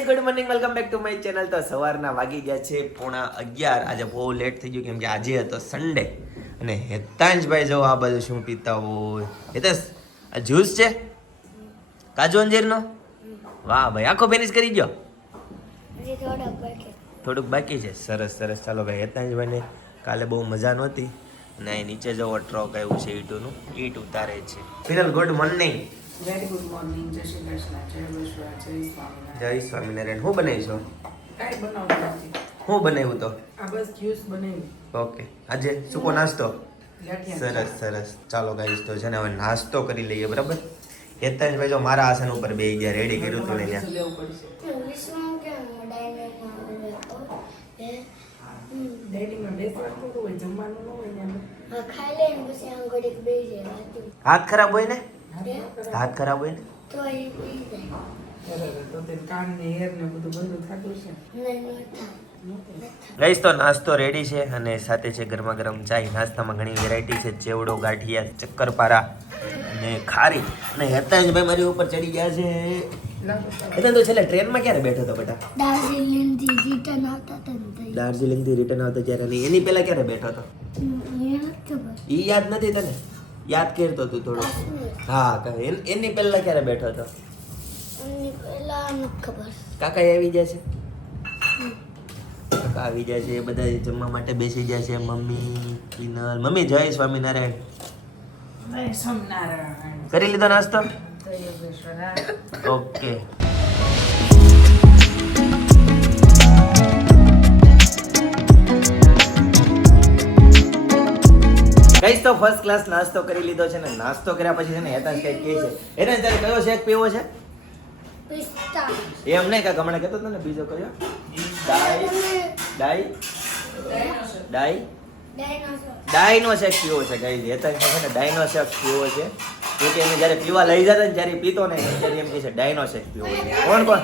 Guys good morning welcome back to my channel. તો સવારના વાગી ગયા છે 11:30. આજે બહુ લેટ થઈ ગયું કેમ કે આજે હતો સન્ડે અને હેતાંશભાઈ જો આ બધું શું પીતા હોય. હેતાંશ આ જ્યુસ છે કાજુ અંજીરનો. વાહ ભાઈ આખો ફિનિશ કરી ગયો. થોડુંક બાકી છે. સરસ સરસ. ચાલો ભાઈ હેતાંશભાઈને કાલે બહુ મજા નહોતી અને અહીં નીચે જવો ટ્રક આવ્યું છે ઈટુનું. ઈટ ઉતારે છે. ફિલહાલ good morning. Very good morning. Jai Shri Krishna, જય વિશ્વા, જય સ્વામિનારાયણ. જય સ્વામિનારાયણ. શું બનાવીશું? કાંઈ બનાવતું નથી. શું બનાવ્યું તો? આ બસ જ્યુસ બનાવ્યું. ઓકે. આજે સૂકો નાસ્તો. ગાંઠિયા. સરસ સરસ. ચાલો ગાઈસ તો છે ને હવે નાસ્તો કરી લઈએ. બરાબર. હેતાંશભાઈ જો મારા આસન ઉપર બેસી ગયા. રેડી કર્યું હતું ને શું ત્યાં. લેવું પડશે? ડાઇનિંગમાં બેસવાનું થોડું હોય, જમવાનું ન હોય ને એમાં. હાથ ખરાબ હોય ને? હાથ ખરાબ હોય ને? બરાબર. તો તે કાન ને હેર ને બધું બંધ થતું છે. ગાઈસ તો નાસ્તો રેડી છે અને સાથે છે ગરમા ગરમ ચાય. નાસ્તામાં ઘણી વેરાયટી છે. ચેવડો, ગાંઠિયા, ચક્કરપારા અને ખારી. અને હેતાંશભાઈ મારી ઉપર ચડી ગયા છે. એટલે તો છેલ્લે ટ્રેનમાં ક્યારે બેઠો હતો બેટા? દાર્જિલિંગ થી રિટર્ન આવતા ત્યારે નહીં. એની પહેલા ક્યારે બેઠો હતો? ઈ યાદ નથી તને? યાદ કરતો તું થોડું. હા એની પહેલા ક્યારે બેઠો હતો? કાકા આવી જાય છે. કાકા આવી જાય છે. બધા જમવા માટે બેસી જાય છે. મમ્મી કિનલ. મમ્મી જય સ્વામિનારાયણ. જય સ્વામિનારાયણ. કરી લીધો નાસ્તો? જય યોગેશ્વરા. ઓકે. ગાઈસ તો ફર્સ્ટ ક્લાસ નાસ્તો કરી લીધો છે ને નાસ્તો કર્યા પછી છે ને હેતાંશ કઈ કહે છે એને તારે કયો શેક પીવો છે? એમ નહીં કાકા હમણાં કહેતો હતો ને બીજો કયો? ડાઈનો શેક પીવો છે ગાઈસ. હેતાંશ છે ને ડાઈનો શેક પીવો છે. જોકે એને જ્યારે પીવા લઈ જતા ને જ્યારે પીતો ને ત્યારે એમ કહે છે ડાઈનો શેક પીવો છે. કોણ કોણ?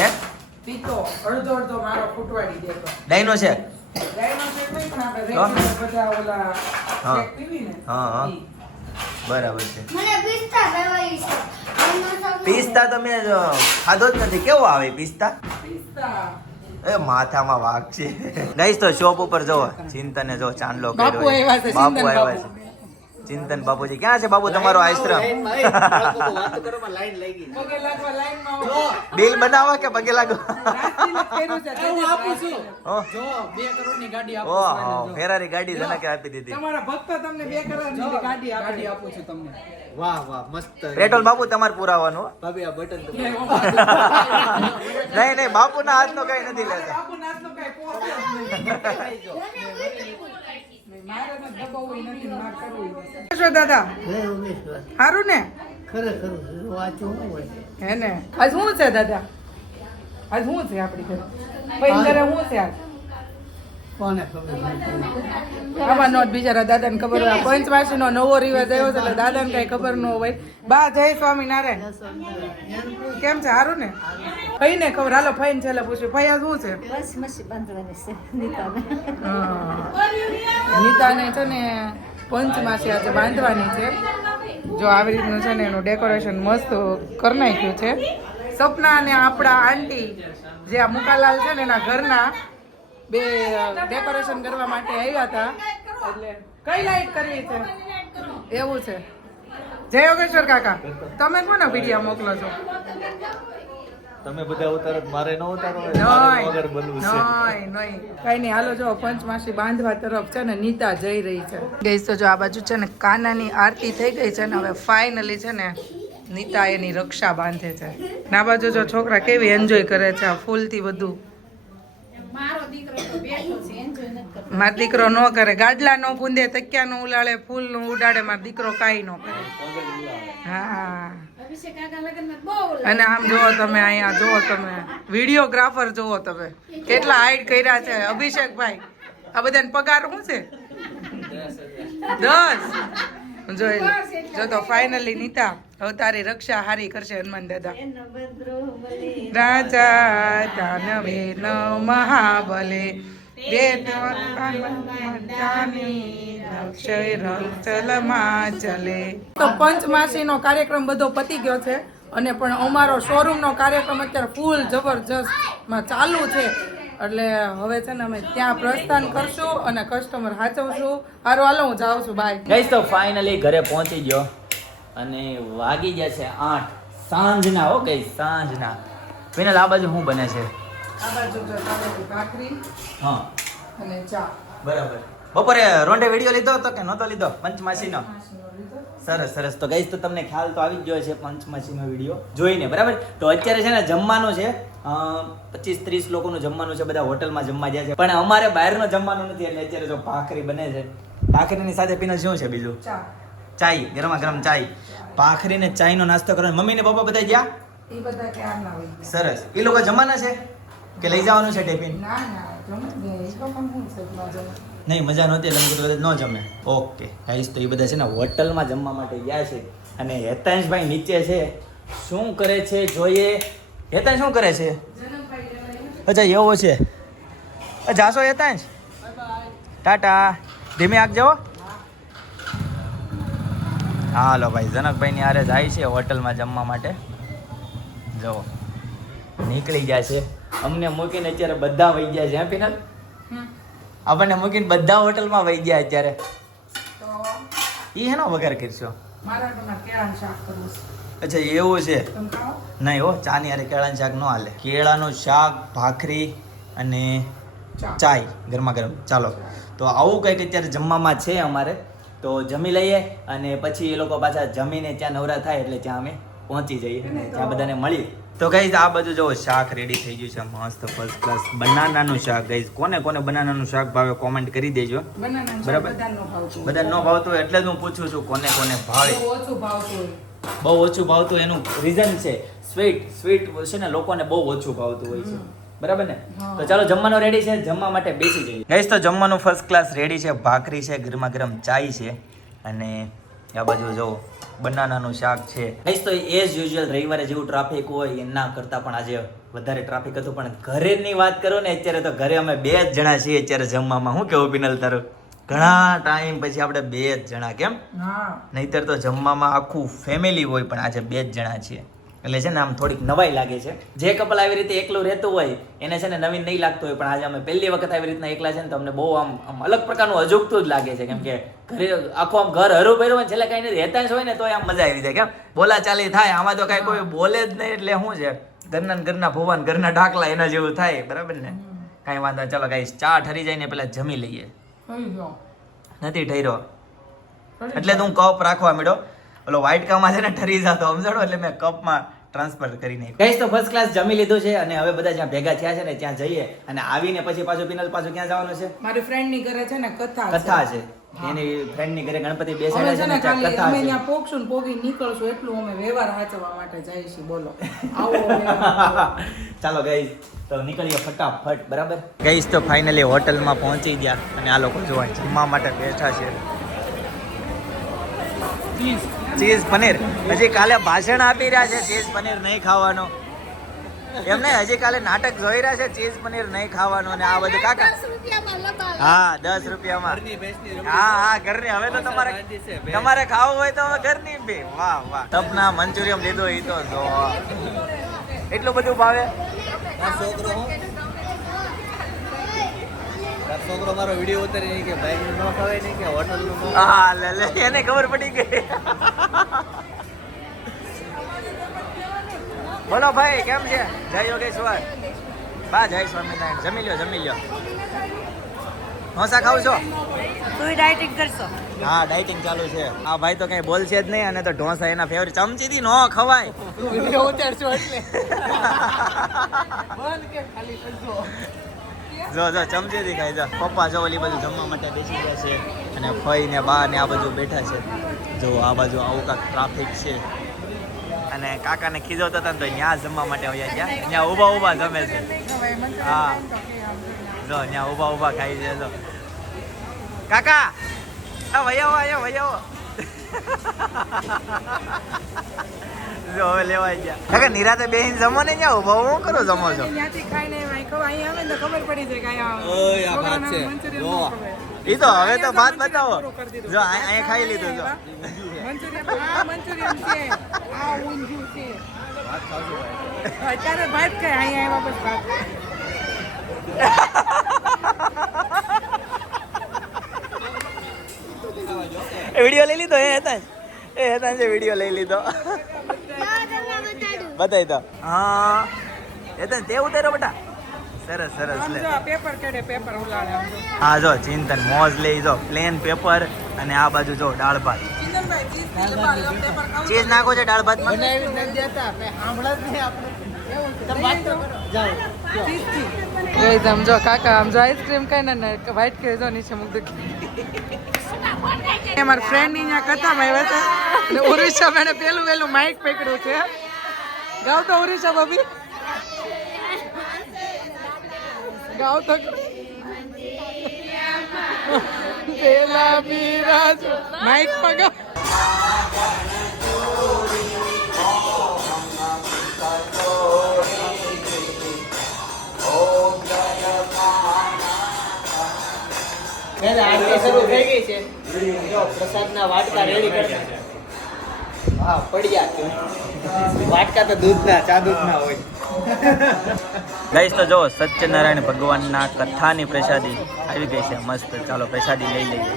હે પીતો અડધો અડધો મારો ફૂટવાડી દેતો. ડાઈનો શેક? ડાયનો શેક નહીં પણ આપણે રેગ્યુલર બધા ઓલા હા. શેક પીવી ને. હા, હા. ઈ. બરાબર છે. મને પિસ્તા ભાવે છે. પિસ્તા તો મેં ખાધો જ નથી. કેવો આવે પિસ્તા? પિસ્તા. એ માથામાં વાઘ છે. ગાઈસ તો શોપ ઉપર જવો. ચિંતને જો ચાંદલો કર્યો. બાપુ આવ્યા છે, બાપુ ચિંતન આવ્યા બાપુ. છે. ચિંતન બાપુજી ક્યાં છે બાપુ તમારો આશ્રમ? પગે લાગવા લાઈનમાં આવો. બિલ બનાવવા કે પગે લાગો? રાજદીપ કર્યું છે. હું આપું છું. ઓહ, જો 2 કરોડની ગાડી આપું ઓહ, છું. ફેરારી ગાડી જનકે આપી દીધી. તમારા ભક્ત તમને 2 કરોડની જો, ગાડી આપે. ગાડી આપું છું તમને. વાહ વાહ મસ્ત. પેટ્રોલ બાપુ તમારે પુરાવાનું હો. ભાભી આ બટન તો નહીં નહીં બાપુના હાથનો કઈ નથી લેતા. બાપુ નાચનો કાંઈ પોસ જ નહીં. મારે તો દબાવવું નથી ને મારે કરવું નથી. શું દાદા સારું ને? હે ને આજ શું છે દાદા? આજ શું છે આપણી ઘરે? ભાઈ ઘરે શું છે આજ? આમાં નોટ બિચારા દાદાને ખબર હોય. પંચમાસીનો નવો રિવાજ આવ્યો છે એટલે દાદાને કઈ ખબર ન હોય. બા જય સ્વામિનારાયણ. કેમ છે? સારું ને? ફઈ ને ખબર. હાલો ફઈને છેલ્લે પૂછ્યું ફઈ આ શું છે? નીતાને છે ને પંચમાસી આજે બાંધવાની છે. જો આવી રીતનું છે ને એનું ડેકોરેશન મસ્ત કરી નાખ્યું છે. સપના અને આપણા આંટી જે આ મુકાલાલ છે ને એના ઘરના બે ડેકોરેશન કરવા માટે આવ્યા હતા. એટલે કઈ લાઈટ કરવી છે? એવું છે. જય યોગેશ્વર કાકા તમે કોને વિડીયો મોકલો છો? તમે બધા ઉતારો મારે ન ઉતારો નહીં કઈ નહીં. હાલો જો પંચમાસી બાંધવા તરફ છે ને નીતા જઈ રહી છે. ગઈ તો જો આ બાજુ છે ને કાનાની આરતી થઈ ગઈ છે ને હવે ફાઇનલી છે ને નીતા એની રક્ષા બાંધે છે. ને આ બાજુ જો છોકરા કેવી એન્જોય કરે છે આ ફૂલથી બધું. મારો દીકરો ન કરે. ગાડલા નો પૂંદે, તકિયા નો ઉલાળે, ફૂલ નું ઉડાડે. મારો દીકરો કાંઈ ન કરે. હા. અને આમ જુઓ તમે, અહીંયા જુઓ તમે, વિડીયોગ્રાફર જુઓ તમે કેટલા હાઈડ કર્યા છે. અભિષેકભાઈ આ બધાને પગાર શું છે? 10 જોઈ લો. જો તો ફાઇનલી નીતા હવે તારી રક્ષા હારી કરશે હનુમાન દાદા. રાજા દાનવે ન મહાબલે તો પંચમાસી નો કાર્યક્રમ બધો પતી ગયો છે. અને પણ અમારો શોરૂમનો કાર્યક્રમ અત્યારે ફૂલ જબરજસ્તમાં ચાલુ છે. એટલે હવે છે ને અમે ત્યાં પ્રસ્થાન કરશું અને કસ્ટમર સાચવશું. હારું હાલો હું જાઉં છું. બાય ગઈશ. તો ફાઇનલી ઘરે પહોંચી ગયો અને વાગી ગયા છે 8 સાંજના. ઓકે, સાંજના. વિનલ, આ બાજુ શું બને છે? આ બાજુ જો તાવેલી ભાખરી હા, અને ચા. બરાબર. બપોરે રોંઢે વિડીયો લીધો હતો કે નહોતો લીધો પંચમાસીનો? સરસ સરસ. તો ગઈશ, તો તમને ખ્યાલ તો આવી જ ગયો છે પંચમાસીનો વિડીયો જોઈને, બરાબર. તો અત્યારે છે ને જમવાનું છે 25-30 લોકોનું જમવાનું છે. બધા હોટલમાં જમવા જાય છે, પણ અમારે બહારનું જમવાનું નથી. એટલે અત્યારે જો ભાખરી બને છે. ભાખરીની સાથે પીને શું છે બીજું? ચા. ચાય, ગરમા ગરમ ચાય. ભાખરી ને ચાયનો નાસ્તો કરવાનો. મમ્મી ને પપ્પા બધા ગયા? એ બધા ક્યારના હોય. સરસ. એ લોકો જમવાના છે કે લઈ જવાનું છે ટિફિન? ના ના જમે ને એ પણ શું છે ના જમે. નહીં, મજા નહોતી એટલે મેં કીધું બધા ન જમે. ઓકે ગાઈસ, તો એ બધા છે ને હોટલમાં જમવા માટે ગયા છે. અને હેતાંશભાઈ નીચે છે. શું કરે છે જોઈએ. હેતાંશ શું કરે છે? અચ્છા, એવો છે. જાશો હેતાંશ? ટાટા. ધીમે આગજો. હાલો ભાઈ, જનકભાઈની હારે જાય છે હોટલમાં જમવા માટે. જો નીકળી ગયા છે. અમને મૂકીને અત્યારે બધા વહી ગયા છે. હે પિનલ? આપણને મૂકીને બધા હોટલમાં વહી ગયા અત્યારે. તો એ હેનો વગર કરશો? મારા ઘરમાં કેળાનું શાક કરવું છે. અચ્છા, એવું છે. તમે ખાઓ? નહીં હો, ચાની હારે કેળાનું શાક ન હાલે. કેળાનું શાક, ભાખરી અને ચા. ચાય ગરમા ગરમ. ચાલો, તો આવું કંઈક અત્યારે જમવામાં છે અમારે. તો જમી લઈએ અને પછી એ લોકો પાછા જમીને ત્યાં નવરા થાય એટલે ત્યાં અમે પહોંચી જઈએ અને ત્યાં બધાને મળીએ. તો ગાઈઝ, આ બધું જો શાક રેડી થઈ ગયું છે મસ્ત ફર્સ્ટ ક્લાસ બનાનાનું શાક. ગાઈઝ, કોને કોને બનાનાનું શાક ભાવે કોમેન્ટ કરી દેજો. બનાનાનું શાક બરાબર. બધાને ન ભાવતું. બધાને ન ભાવતું હોય એટલે જ હું પૂછું છું કોને કોને ભાવે. બહુ ઓછું ભાવતું હોય. બહુ ઓછું ભાવતું એનું રીઝન છે સ્વીટ છે ને, લોકોને બહુ ઓછું ભાવતું હોય છે. બરાબર ને? હા. તો ચાલો, જમવાનું રેડી છે, જમવા માટે બેસી જઈએ. ગાઈસ, તો જમવાનું ફર્સ્ટ ક્લાસ રેડી છે. ભાખરી છે, ગરમા ગરમ ચાય છે અને આ બાજુ જો બનાનાનું શાક છે. ગાઈસ, તો એઝ યુઝ્યુઅલ રવિવારે જેવું ટ્રાફિક હોય એના કરતાં પણ આજે વધારે ટ્રાફિક હતું. પણ ઘરેની વાત કરો ને, અત્યારે તો ઘરે અમે 2 જ જણા છીએ અત્યારે જમવામાં. શું કેવું પિનલ તારું? ઘણા ટાઈમ પછી આપણે 2 જ જણા. કેમ? હા. નહીતર તો જમવામાં આખું ફેમિલી હોય, પણ આજે 2 જ જણા છીએ એટલે છે ને આમ થોડીક નવાઈ લાગે છે. જે કપલ આવી રીતે એકલું રહેતું હોય એને છે ને નવીન નહીં લાગતું હોય, પણ આજે અમે પહેલી વખત આવી રીતના એકલા છે ને તો અમને બહુ આમ અલગ પ્રકારનું અજુગતું જ લાગે છે. કેમ કે ઘરે આખું આમ ઘર હરું ભર્યું હોય, છેલ્લે કાંઈ નથી હેતાંશ હોય ને તો આમ મજા આવી જાય. કેમ બોલા ચાલી થાય, આમાં તો કાંઈ કોઈ બોલે જ નહીં એટલે શું છે, ઘરના ભુવન ઘરના ઢાકલા એના જેવું થાય. બરાબર ને? કાંઈ વાંધો નહીં. ચાલો ગાઈસ, ચા ઠરી જાય ને પેલા જમી લઈએ. થઈ ગયો. નથી ઠર્યો એટલે તો હું કપ રાખવા માંડ્યો. ઓલો વ્હાઈટ કામાં છે ને ઠરી જતો સમજાડો એટલે મેં કપમાં ટ્રાન્સફર કરી નાખ્યું. ગાઈસ, તો ફર્સ્ટ ક્લાસ જમી લીધું છે અને હવે બધા જ્યાં ભેગા થયા છે ને ત્યાં જઈએ અને આવીને પછી પાછું પિનલ પાછું ક્યાં જવાનું છે? મારી ફ્રેન્ડ ની ઘરે છે ને કથા છે. એની ફ્રેન્ડ ની ઘરે ગણપતિ અમે બેસાડ્યા છે છે ને ને ત્યાં ખાલી કથા અમે છે. ત્યાં પોગશું ને પોગી નીકળશું એટલું અમે વ્યવહાર સાચવવા માટે જઈએ છીએ. બોલો આવો વ્યવહાર. ચાલો ગાઈસ, તો નીકળીએ ફટાફટ. બરાબર ગાઈસ, તો ફાઇનલી હોટલમાં પહોંચી ગયા અને આ લોકો જોવા જમવા માટે બેઠા છે. ચીઝ પનીર હજી કાલે ભાષણ આપી રહ્યા છે ચીઝ પનીર નહીં ખાવાનું. એમ નહીં, હજી કાલે નાટક જોઈ રહ્યા છે ચીઝ પનીર નહીં ખાવાનું અને આ બધું. કાકા, હા 10 રૂપિયામાં. હા ઘરની. હવે તો તમારે ખાવું હોય તો હવે ઘરની બી. વાહ વાહ. તપના મંચુરિયમ લીધો એ તો જો એટલું બધું ભાવે. છોકરો મારો વિડીયો ઉતારી નહીં કે બાઈક નું ન ખવાય નહીં કે હોટલ નું. હા લે એને ખબર પડી ગઈ. બોલો ભાઈ, કેમ છે? જય યોગેશ્વર. બા જય સ્વામિનારાયણ. જમી લ્યો. ઢોસા ખાવ છો? તું ડાયટિંગ કરશો? હા, ડાયટિંગ ચાલુ છે. આ ભાઈ તો કઈ બોલશે જ નહીં અને તો ઢોસા એના ફેવરિટ. ચમચીથી ન ખવાય. વિડિયો ઉતારશો એટલે બંધ કે ખાલી કરજો. જો ચમચીથી ખાઈ જા. પપ્પા જો ઓલી બાજુ જમવા માટે બેસી ગયા છે અને ફઈ ને બા ને આ બાજુ બેઠા છે. જો આ બાજુ આવું કાંક ટ્રાફિક છે અને કાકાને ખીજવતા હતા ને તો ત્યાં જમવા માટે આવ્યા ગયા. ત્યાં ઊભા જમે છે. હા જો ત્યાં ઊભા ખાઈ છે. જો કાકા, આ વૈયાવો જો હવે લેવાઈ ગયા. કાકા નિરાતે બેહીને જમો ને ત્યાં ઊભા હું કરો જમો છો? ત્યાંથી ખાઈને અહીં આવે ને તો ખબર પડી જાય કે ઓય, આ ભાત છે. મંચુરિયન જો. એ તો હવે તો ભાત બતાવો. જો અહીંયા ખાઈ લીધું. જો મંચુરિયન છે આ ઊંધિયું છે અત્યારે ભાત ખાય અહીંયા આવ્યા પછી ભાત વિડીયો લઈ લીધો એ હેતાન છે વિડીયો લઈ લીધો બતાવી દો હા હેતાન તે ઉતાર્યો બેટા સરસ સરસ લે પેપર કેડે પેપર ઉલાડે આમ જો. હા જો ચિંતન મોજ લઈ જો પ્લેન પેપર અને આ બાજુ જો દાળ ભાત ચિંતનભાઈ, ચીઝ થી પેપર ખાવું ચીઝ નાખો છે દાળ ભાતમાં બનાવી નથી દેતા આપણે સાંભળે જ નહીં આપણે તમે વાત તો કરો જાઓ ચીઝથી ગઈ આમ જો કાકા આમ જો આઈસ્ક્રીમ ખાઈને ને વ્હાઈટ કરી જો નીચે મૂક દે અમારા ફ્રેન્ડ ની અહીંયા કથામાં આવ્યા છે અને ઓરિસ્સા મેને પેલું માઇક પકડ્યું છે ગાવ તો ઓરિસ્સા ભાભી ગાવ તો પેલા બિરાજ માઇક પગા આરતી શરૂ થઈ ગઈ છે જો પ્રસાદના વાટકા રેડી કરતા હા પડ્યા વાટકા તો દૂધના ચા દૂધના હોય ગાઈસ તો જો સત્યનારાયણ ભગવાનના કથાની પ્રસાદી આવી ગઈ છે મસ્ત ચાલો પ્રસાદી લઈ લઈએ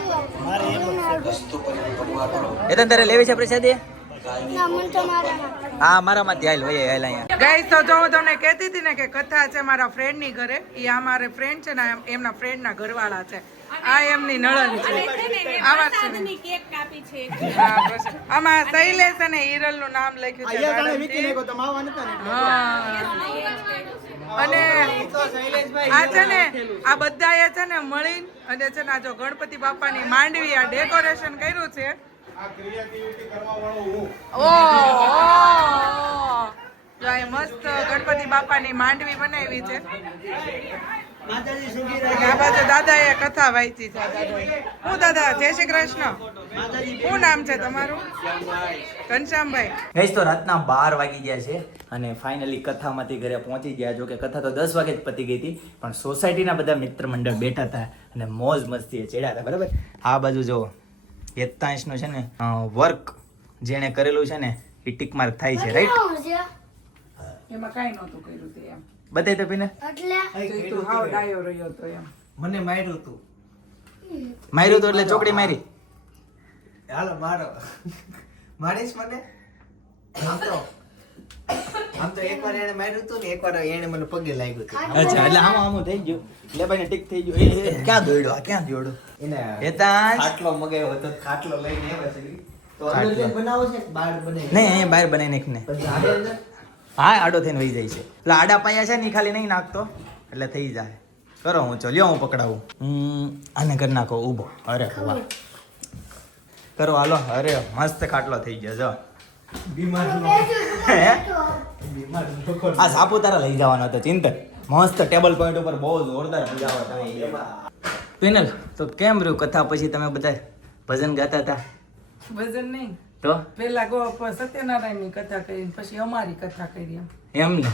એતન તારે લેવી છે પ્રસાદી હા મારામાં ધ્યાન હોય હાલ અહીંયા ગાઈસ તો જો હું તમને કહેતી હતી ને કે કથા છે મારા ફ્રેન્ડ ની ઘરે એ આ મારા ફ્રેન્ડ છે ને એમના ફ્રેન્ડ ના ઘરવાળા છે આ એમની નળન છે આમાં છે ને. હા, બસ. આમાં શૈલેષ અને હિરલ નું નામ લખ્યું છે હા. અને આ છે ને આ બધાએ છે ને મળીને અને છે ને આ જો ગણપતિ બાપાની માંડવી આ ડેકોરેશન કર્યું છે જો આ મસ્ત ગણપતિ બાપાની માંડવી બનાવી છે આ બાજુ દાદાએ કથા વાંચી છે હું દાદા જય શ્રી કૃષ્ણ શું નામ છે તમારું ઘનશ્યામભાઈ ગઈશ તો રાતના 12 વાગી ગયા છે અને ફાઇનલી કથામાંથી ઘરે પહોંચી ગયા જો કે કથા તો 10 વાગે જ પતી ગઈ હતી પણ સોસાયટીના બધા મિત્ર મંડળ બેઠા હતા અને મોજ મસ્તી ચડ્યા હતા બરાબર આ બાજુ જો હેતાંશનું છે ને વર્ક જેણે કરેલું છે ને એ ટીક માર્ક થાય છે રાઈટ એમાં કાંઈ નહોતું કર્યું તે એમ બતાવી તો પીને તું હાવ ડાયો રહ્યો તો એમ મને માર્યું તું માર્યું તો એટલે ચોકડી મારી હાલો મારો મારીશ મને આમ તો એકવાર એને માર્યું તું ને એકવાર એને મને પગે લાગ્યું હતું અચ્છા એટલે આમાં થઈ ગયું એટલે ભાઈને ટીક થઈ ગયું એ ક્યાં દોડ્યો આ ક્યાં દોડ્યો એને હેતાંશ ખાટલો મગાવ્યો હતો ખાટલો લઈને આવ્યા છે તો અંદર ખાટલો. જે બનાવો છે કે બહાર બનાવી નહીં અહીંયા બહાર બનાવી નાખને પછી આડે અંદર હા આડો થઈને વહી જાય છે એટલે આડા પાયા છે ને ઈ ખાલી નહીં નાખતો એટલે થઈ જાય કરો હું લ્યો હું પકડાવું આને કરી નાખો ઊભો અરે વાહ કરો હાલો અરે મસ્ત ખાટલો થઈ ગયો જો બીમાર હે? બીમાર લોકો આ સાપુતારા લઈ જવાનો હતો ચિંતન મસ્ત ટેબલ પોઈન્ટ ઉપર બહુ જોરદાર મજા આવે તમે પિનલ તો કેમ રહ્યું કથા પછી તમે બધા ભજન ગાતા હતા ભજન નહીં તો પેલા સત્યનારાયણ ની કથા કરી પછી અમારી કથા કરી એમ ને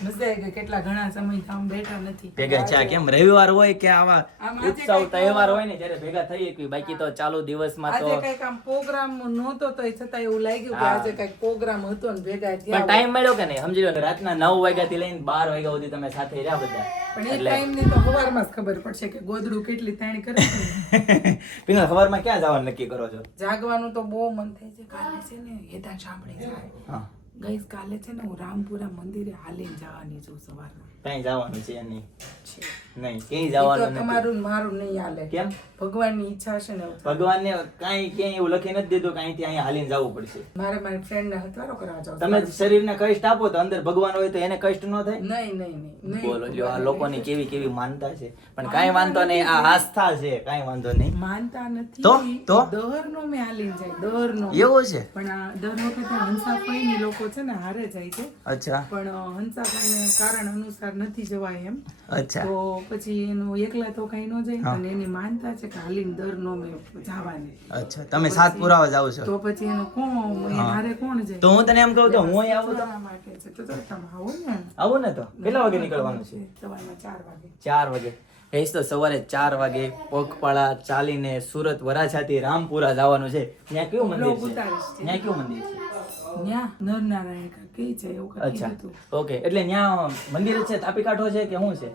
મજા આવી ગઈ કેટલા ઘણા સમય આમ બેઠા નથી ભેગા છે કેમ રવિવાર હોય કે આવા આમ આજે ઉત્સવ કંઈક તહેવાર હોય ને ત્યારે ભેગા થઈ એકવી બાકી તો ચાલુ દિવસમાં તો આજે કઈક આમ પ્રોગ્રામ નહોતો તો છતાં એવું લાગ્યું કે આજે કઈક પ્રોગ્રામ હતો ને ભેગા પણ થયા ટાઈમ મળ્યો કે નહીં સમજી લો કે રાતના 9 વાગ્યાથી લઈને 12 વાગ્યા સુધી તમે સાથે રહ્યા બધા પણ એ ટાઈમ ની તો સવારમાં જ ખબર પડશે કે ગોદડું કેટલી તાણી કરે છે. પીના સવારમાં ક્યાં જવાનું નક્કી કરો છો જાગવાનું તો બહુ મન થાય છે કાલે છે ને હેતા સાંભળી જાય હા ગઈસ કાલે છે ને હું રામપુરા મંદિરે હાલીને જવાની છું સવારમાં ક્યાંય જવાનું છે નહીં છે નહીં ક્યાંય ઈ તો જવાનું નથી તમારું ને મારું નહીં હાલે કેમ ભગવાનની ઈચ્છા છે ને ભગવાનને કાંઈ ક્યાંય એવું લખી નથી દીધું કે અહીંથી અહીંયા હાલીને જવું પડશે મારે મારી ફ્રેન્ડ ને હથવારો કરવા જાવ તમે શરીરને કષ્ટ આપો તો અંદર ભગવાન હોય તો એને કષ્ટ ન થાય નહીં બોલો જો આ લોકોની કેવી કેવી માનતા છે પણ કાંઈ વાંધો નહીં આ આસ્થા છે કાંઈ વાંધો નહીં માનતા નથી તો? દહરનો મેં હાલીને જાય દહરનો એવું છે પણ આ દર વખતે હંસાફાઈની લોકો છે ને હારે જાય છે અચ્છા પણ હંસાફાઈને કારણ અનુસાર નથી જવાય એમ અચ્છા તો પછી એનું એકલા તો કઈ ન જાય અને એની માનતા છે કે હાલીને દર નો મેં જવાની અચ્છા તમે સાત પુરાવા જાવ છો તો પછી એનું કોણ હારે કોણ જાય તો હું તને એમ કહું તો હું અહીં આવું તો એટલા માટે છે તો તમે આવો ને આવું ને તો કેટલા વાગે નીકળવાનું છે સવારમાં 4 વાગે 4 વાગે કહીશ તો સવારે 4 વાગે પગપાળા ચાલીને સુરત વરાછાથી રામપુરા જવાનું છે ત્યાં કેવું મંદિર છે ત્યાં કેવું મંદિર છે ન્યા નરનારાયણ કા કે છે એવું કઈ અચ્છા હતું. ઓકે એટલે ત્યાં મંદિર જ છે તાપી કાંઠો છે કે શું છે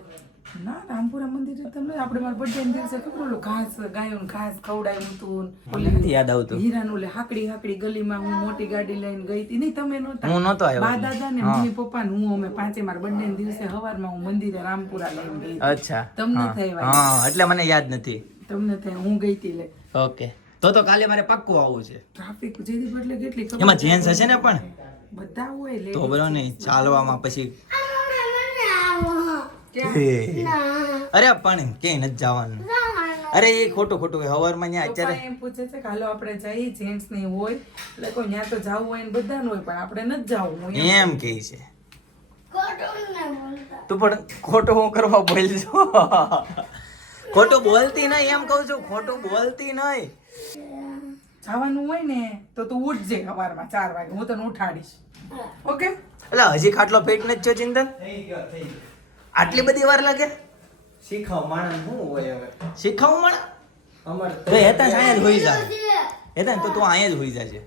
ના રામપુરા મંદિર તમને આપણે મારા બર્થડે ના દિવસે ખબર ઓલું ઘાસ ગાયોને ઘાસ ખવડાવ્યું હતું મને નથી યાદ આવતું હીરાનું ઓલે હાકડી ગલીમાં હું મોટી ગાડી લઈને ગઈ હતી નહીં તમે નહોતા હું નહોતો આવ્યો. બા દાદા ને મમ્મી પપ્પા ને હું અમે પાંચે મારા બર્થડે ના દિવસે સવારમાં હું મંદિરે રામપુરા લઈને ગઈ હતી. અચ્છા તમને હા. થઈ હા એટલે મને યાદ નથી તમને થાય હું ગઈ હતી લે ઓકે તો કાલે મારે પાક્કું આવવું છે ટ્રાફિક જેથી બદલે કેટલી ખબર એમાં જેન્ટ્સ હશે ને પણ બધા હોય લે તો બરો નહીં ચાલવામાં પછી ક્યાં? અરે પણ ક્યાંય નથી જવાનું અરે એ ખોટું હવારમાં ત્યાં પપ્પા અત્યારે એમ પૂછે છે કે હાલો આપણે જઈએ જેન્ટ્સ ની હોય એટલે કોઈ ત્યાં તો જવું હોય ને બધાનું હોય પણ આપણે નથી જવું એમ કે છે તું પણ ખોટું હું કરવા બોલજો ખોટું બોલતી નહીં એમ કહું છું ખોટું બોલતી નહીં જવાનું હોય ને તો તું ઉઠજે સવારમાં 4 વાગે હું તને ઉઠાડીશ ઓકે એટલે હજી ખાટલો પેટ નથી થયો ચિંતન થઈ ગયો આટલી બધી વાર લાગે શીખાવ માણસ શું હોય હવે શીખાવું મળે અમાર અરે હેતા અહીંયા જ હોઈ જા હેતા તો તું અહીંયા જ હોઈ જાજે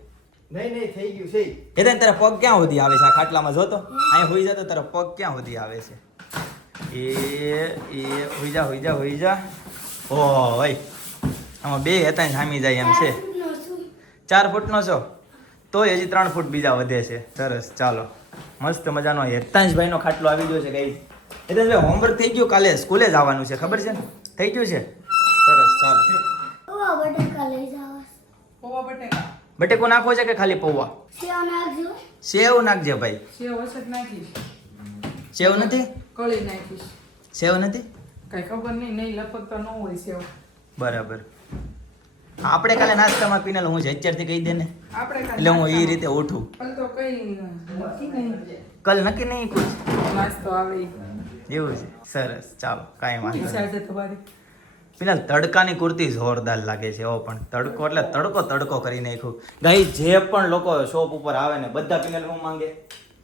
નહીં થઈ ગયું છે હેતા તારા પગ ક્યાં સુધી આવે છે આ ખાટલામાં જો તો અહીંયા હોઈ જા તો તારા પગ ક્યાં સુધી આવે છે એ હોઈ જા ઓય આમાં બે હેતા સામી જાય એમ છે 4 ફૂટનો છો તોય હજી 3 ફૂટ બીજા વધે છે સરસ ચાલો મસ્ત મજાનો હેતાંશભાઈ નો ખાટલો આવી ગયો છે ગાઈસ હેતાંશભાઈ હોમવર્ક થઈ ગયું કાલે સ્કૂલે જવાનું છે ખબર છે ને થઈ ગયું છે સરસ ચાલો પૌવા બટેકા બટેકો નાખવો છે કે ખાલી પૌવા સેવ નાખજે ભાઈ સેવ હશે જ નાખીશ સેવ નથી કળી નાખીશ સેવ નથી કઈ ખબર નહીં લપક તો ન હોય સેવ બરાબર આપણે કાલે નાસ્તામાં પીનેલ હું છે અત્યારથી કહી દે ને આપણે એટલે હું એ રીતે ઉઠું પણ તો કઈ નક્કી નહીં કલ નક્કી નહીં કુછ નાસ્તો આવે ઈ. એવું છે સરસ ચાલો કાંઈ વાંધો ઈચ્છા નહીં છે તમારી પેલા તડકાની કુર્તી જોરદાર લાગે છે એવો પણ તડકો એટલે તડકો કરી નાખ્યું ગાઈ જે પણ લોકો શોપ ઉપર આવે ને બધા પીનેલ હું માંગે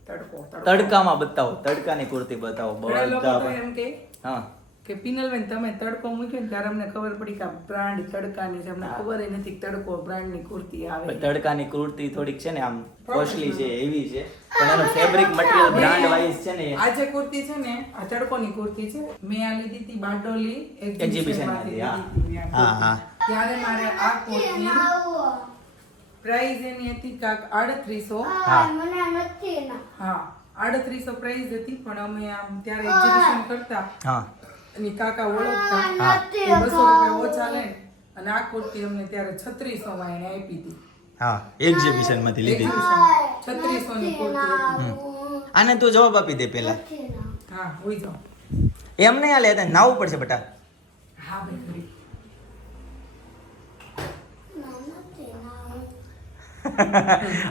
તડકો તડકામાં બતાવો તડકાની કુર્તી બતાવો ઘણા લોકો તો બધા એમ કે હા કે પિનલબેન તમે તડકો મૂક્યો ને ત્યારે અમને ખબર પડી કે આ બ્રાન્ડ તડકાની છે અમને ખબર ય નથી કે તડકો બ્રાન્ડની કુર્તી આવે પણ તડકાની કુર્તી થોડીક છે ને આમ કોસ્ટલી છે એવી છે પણ એનું ફેબ્રિક મટીરિયલ બ્રાન્ડ વાઇઝ છે ને આ જે કુર્તી છે ને આ તડકોની કુર્તી છે મેં આ લીધી હતી બારડોલી Exhibition માંથી, હા. ત્યારે મારે આ કુર્તી પ્રાઇસ એની હતી કાક 3800 હા 3800 પ્રાઇસ હતી પણ અમે આમ ત્યારે એક્ઝિબિશન કરતા હા અને કાકા ઓળખતા એ 200 રૂપિયા ઓછા લે અને આ કુર્તી અમને ત્યારે 3600 માં એને આપી હતી હા એક્ઝિબિશન માંથી લીધી 3600 ની કુર્તી હતી. આને તું જવાબ આપી દે પેલા હા હોઈ જાઓ એમ નહીં હાલે હતા નાવું પડશે બટા હા ભાઈ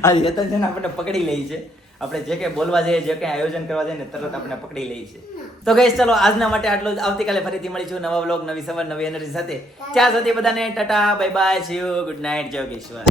આ યતન છે ને આપણને પકડી લે છે આપણે જે કંઈ બોલવા જઈએ જે કંઈ આયોજન કરવા જઈએ ને તરત આપણે પકડી લે છે તો ગઈશ ચલો આજના માટે આટલું જ આવતીકાલે ફરીથી મળીશું નવા વ્લોગ નવી સવાર નવી એનર્જી સાથે ત્યાં સુધી બધાને Tata bye bye see you good night જય યોગેશ્વર